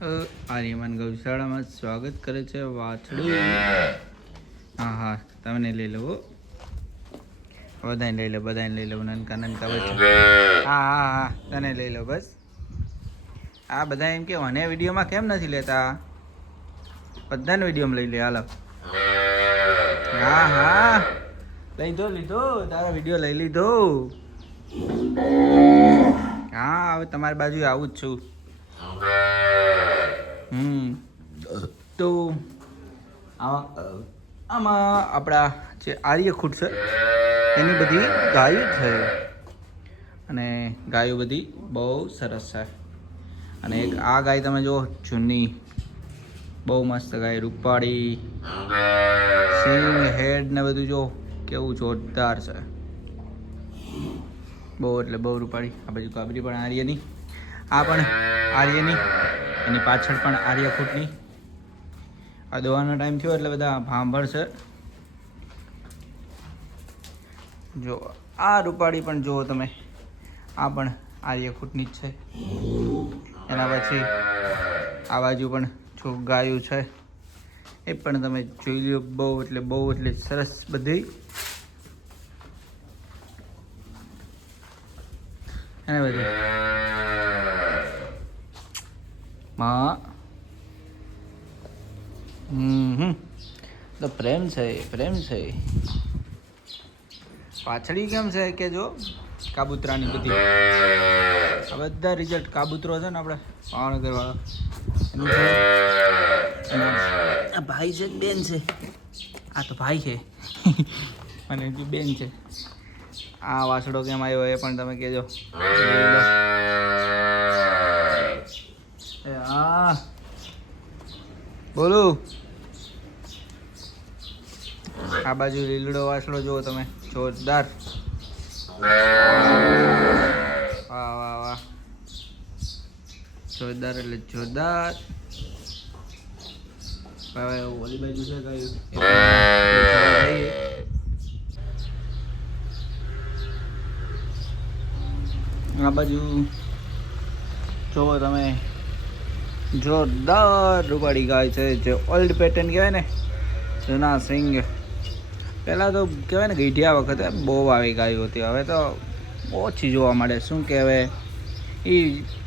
આર્યમાન ગૌશાળામાં સ્વાગત કરે છે વાછડું. હા તમને લઈ લો, બધાને લઈ લો નાનકા નાનકા બચ્ચા. હા તને લઈ લો બસ. આ બધા એમ કે મને વિડીયોમાં કેમ નથી લેતા? બધાને વિડીયોમાં લઈ લે. હાલો હા લીધો તારા વિડીયો લઈ લીધો. હા હવે તમારી બાજુ આવું જ છું. તો આમાં આપણા જે આર્યખૂટ છે એની બધી ગાયો છે, અને ગાયો બધી બહુ સરસ છે. અને એક આ ગાય તમે જુઓ, જૂની બહુ મસ્ત ગાય, રૂપાળી, સિંગ હેડ ને બધું જો કેવું જોરદાર છે. બહુ એટલે બહુ રૂપાળી. આ બાજુ કાબરી પણ આર્યની, આ પણ આર્યની, એની પાછળ પણ આર્યખૂટની. આ દોવાનો ટાઈમ થયો એટલે બધા ભાંભળશે. જો આ રૂપાળી પણ જુઓ તમે, આ પણ આર્યખૂટની જ છે. એના પછી આ બાજુ પણ જો ગાયું છે, એ પણ તમે જોઈ લો. બહુ એટલે સરસ બધી. એને બધી તો પ્રેમ છે. પાછળી કેમ છે કે જો કાબૂતરાની બધી, આ બધા રિઝલ્ટ કાબૂતરો છે ને આપણે ભાવનગર વાળો એનું છે. આ ભાઈ છે બેન છે? આ તો ભાઈ છે અને હજી બેન છે. આ વાસડો કેમ આવ્યો એ પણ તમે કહેજો. હા બોલો. આ બાજુ લીલડો વાસડો જુઓ તમે, જોરદાર. વાહ જોરદાર એટલે જોરદાર. હવે ઓલી બાજુ છે કયું, આ બાજુ જુઓ તમે, જોરદાર રૂપાળી ગાય છે. જે ઓલ્ડ પેટર્ન કહેવાય ને, જૂના સિંગ. પહેલાં તો કહેવાય ને ગઈઢિયા વખતે બહુ આવી ગાયો હતી. હવે તો ઓછી જોવા મળે. શું કહેવાય, એ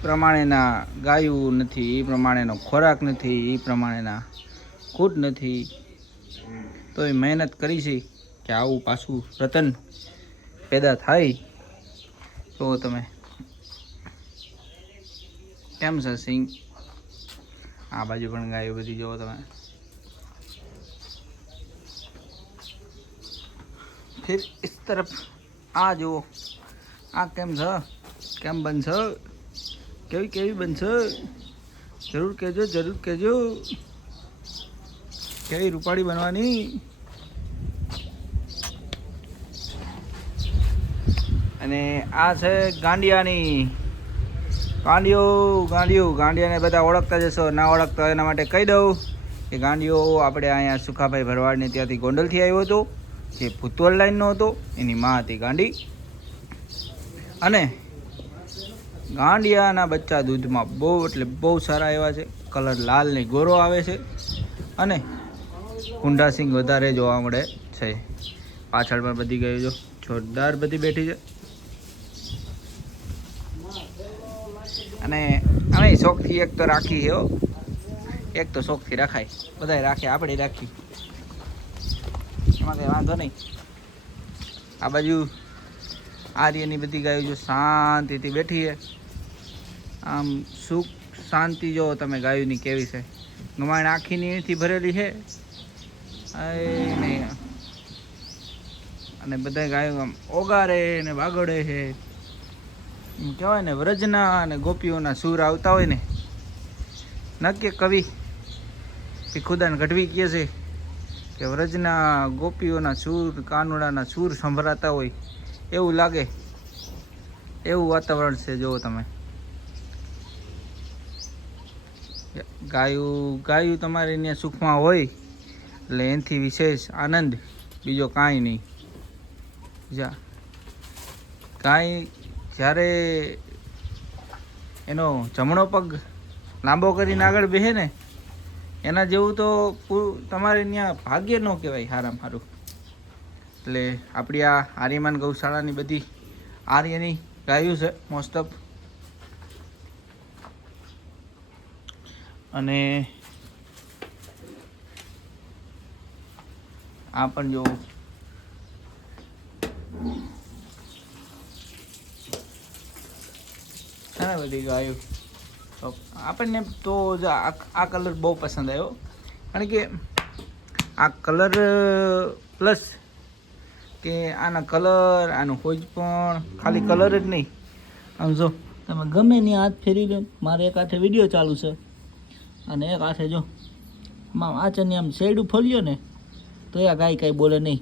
પ્રમાણેના ગાયું નથી, એ પ્રમાણેનો ખોરાક નથી, એ પ્રમાણેના કૂટ નથી. તો એ મહેનત કરી છે કે આવું પાછું રતન પેદા થાય. તો તમે કેમ છે સિંગ? આ બાજુ પણ ગાયો બધી જુઓ તમે. ફિર ઇસ તરફ આ જુઓ, આ કેમ છે? કેમ બનશે? કેવી બનશે? જરૂર કહેજો. કેવી રૂપાળી બનવાની? અને આ છે ગાંડિયાની. ગાંડિયાને બધા ઓળખતા જશો. ના ઓળખતા એના માટે કહી દઉં કે ગાંડિયો આપણે અહીંયા સુખાભાઈ ભરવાડને ત્યાંથી ગોંડલથી આવ્યો હતો, જે ભૂતવલ લાઈનનો હતો. એની માં હતી ગાંડી. અને ગાંડિયાના બચ્ચા દૂધમાં બહુ એટલે બહુ સારા એવા છે. કલર લાલ ને ગોરો આવે છે, અને કુંડા સિંગ વધારે જોવા મળે છે. પાછળ પણ બધી ગયું જો જોરદાર બધી બેઠી છે. અને અમે શોખથી એક તો રાખી છે, એક તો શોખથી રખાય. બધાય રાખે, આપણે રાખી, એમાં કંઈ વાંધો નહીં. આ બાજુ આર્યની બધી ગાયો જો શાંતિથી બેઠી છે. આમ સુખ શાંતિ જો તમે ગાયોની કેવી છે. ગમાણ આખીની એથી ભરેલી છે. નહીં, અને બધા ગાયો આમ ઓગારે ને વાગડે છે. કહેવાય ને વ્રજના અને ગોપીઓના સૂર આવતા હોય ને, નક્કી કવિ ખુદાને ગઢવી કહે છે કે વ્રજના ગોપીઓના સૂર, કાનુડાના સૂર સંભળાતા હોય એવું લાગે. એવું વાતાવરણ છે. જુઓ તમે, ગાયું તમારે ત્યાં સુખમાં હોય એટલે એનાથી વિશેષ આનંદ બીજો કાંઈ નહીં. ગાય જ્યારે એનો જમણો પગ લાંબો કરીને આગળ બેસે ને એના જેવું તો તમારે ત્યાં ભાગ્ય ન કહેવાય સારામાં સારું. એટલે આપણી આ આર્યમાન ગૌશાળાની બધી આર્યની ગાયું છે મોસ્ટ ઓફ. અને આ પણ જો ઘણા બધી ગાયો. તો આપણને તો આ કલર બહુ પસંદ આવ્યો, કારણ કે આ કલર પ્લસ કે આના કલર આનું હોજ પણ ખાલી કલર જ નહીં. આમ જો તમે ગમે ની હાથ ફેરી લો, મારે એક હાથે વિડીયો ચાલુ છે અને એક હાથે જો આ ચની આમ શેડું ફોલ્યો ને તો આ ગાય કંઈ બોલે નહીં.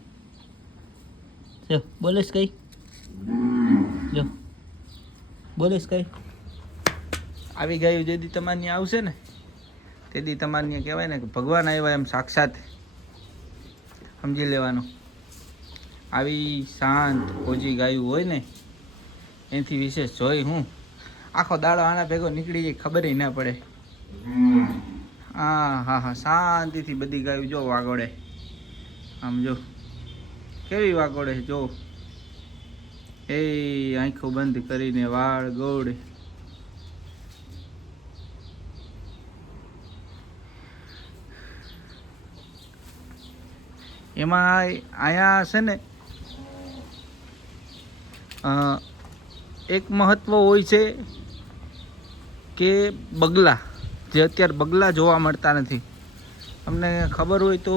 જો બોલેશ કંઈ, જો બોલેશ કંઈ. આવી ગાયું જે દી તમારે ત્યાં આવશે ને તે દી તમારે ત્યાં કહેવાય ને કે ભગવાન આવ્યા એમ સાક્ષાત સમજી લેવાનું. આવી શાંત ઓજી ગાયું હોય ને એનાથી વિશેષ જોઈ હું આખો દાડો આના ભેગો નીકળી જાય ખબર ના પડે. હા શાંતિથી બધી ગાયું જો વાગોડે. આમ જો કેવી વાગોડે જો, એ આંખો બંધ કરીને વાળ ગોળ. એમાં અહીંયા છે ને એક મહત્વ હોય છે કે બગલા, જે અત્યારે બગલા જોવા મળતા નથી. તમને ખબર હોય તો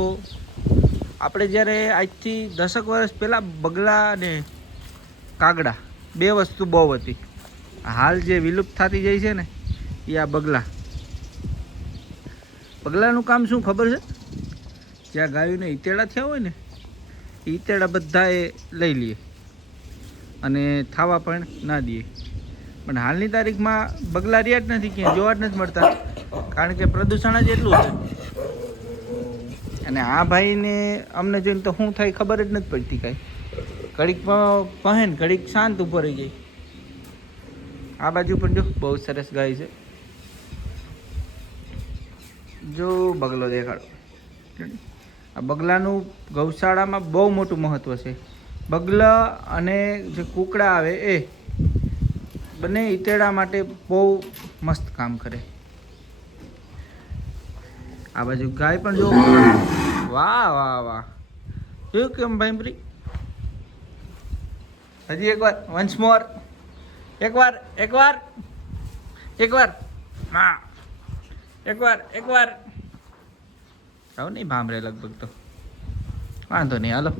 આપણે જ્યારે આજથી 10 વર્ષ પહેલાં બગલા ને કાગડા બે વસ્તુ બહુ હતી. હાલ જે વિલુપ્ત થતી જાય છે ને એ આ બગલા. બગલાનું કામ શું ખબર છે? જ્યાં ગાયોને ઈતેડા થયા હોય ને એ ઈતેડા બધા એ લઈ લઈએ અને ખાવા પણ ના દઈએ. પણ હાલની તારીખમાં બગલા રહ્યા જ નથી, ક્યાંય જોવા જ નથી મળતા, કારણ કે પ્રદૂષણ જ એટલું છે. અને આ ભાઈને અમને જોઈને તો શું થાય ખબર જ નથી પડતી કાંઈ. ઘડીક પહેન ઘડીક શાંત ઊભો રહી જાય. આ બાજુ પણ જો બહુ સરસ ગાય છે. જો બગલો દેખાડો. આ બગલાનું ગૌશાળામાં બહુ મોટું મહત્ત્વ છે. બગલા અને જે કૂકડા આવે એ બંને ઈતેડા માટે બહુ મસ્ત કામ કરે. આ બાજુ ગાય પણ જો, વાહ વાહ વાહ, જોયું કેમ ભાઈ? હજી એકવાર, વન્સ મોર, એકવાર એકવાર એકવાર હા, એકવાર આવ નહીં ભામરે લગભગ તો વાંધો નહીં. હાલો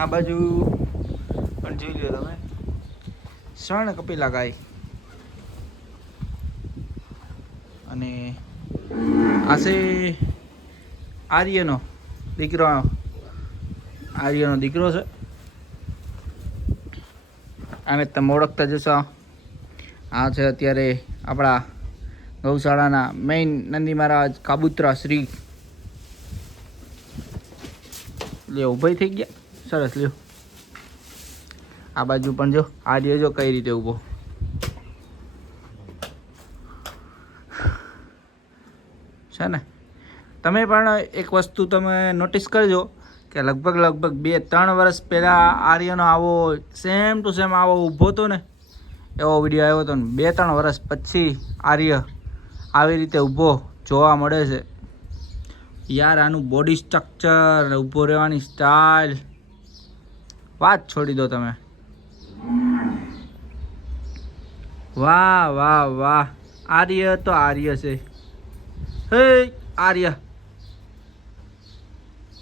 આ બાજુ પણ જોઈ લો તમે, સ્વર્ણ કપિલા ગાય. અને આ છે આર્યનો દીકરો છે. આને તમે ઓળખતા જશો. આ છે અત્યારે આપણા ગૌશાળાના મેઇન નંદી મહારાજ કાબુત્રા શ્રી. લ્યો ઊભા થઈ ગયા, સરસ. લ્યો આ બાજુ પણ જો આર્ય જો કઈ રીતે ઊભો છે ને. તમે પણ એક વસ્તુ તમે નોટિસ કરજો કે લગભગ 2-3 વર્ષ પહેલાં આર્યનો આવો સેમ ટુ સેમ આવો ઊભો હતો ને, એવો વિડીયો આવ્યો હતો ને 2-3 વર્ષ પછી આર્ય આવી રીતે ઊભો જોવા મળે છે. યાર આનું બોડી સ્ટ્રક્ચર, ઊભો રહેવાની સ્ટાઇલ, વાત છોડી દો તમે. વાહ વાહ વાહ, આર્ય તો આર્ય છે. હે આર્ય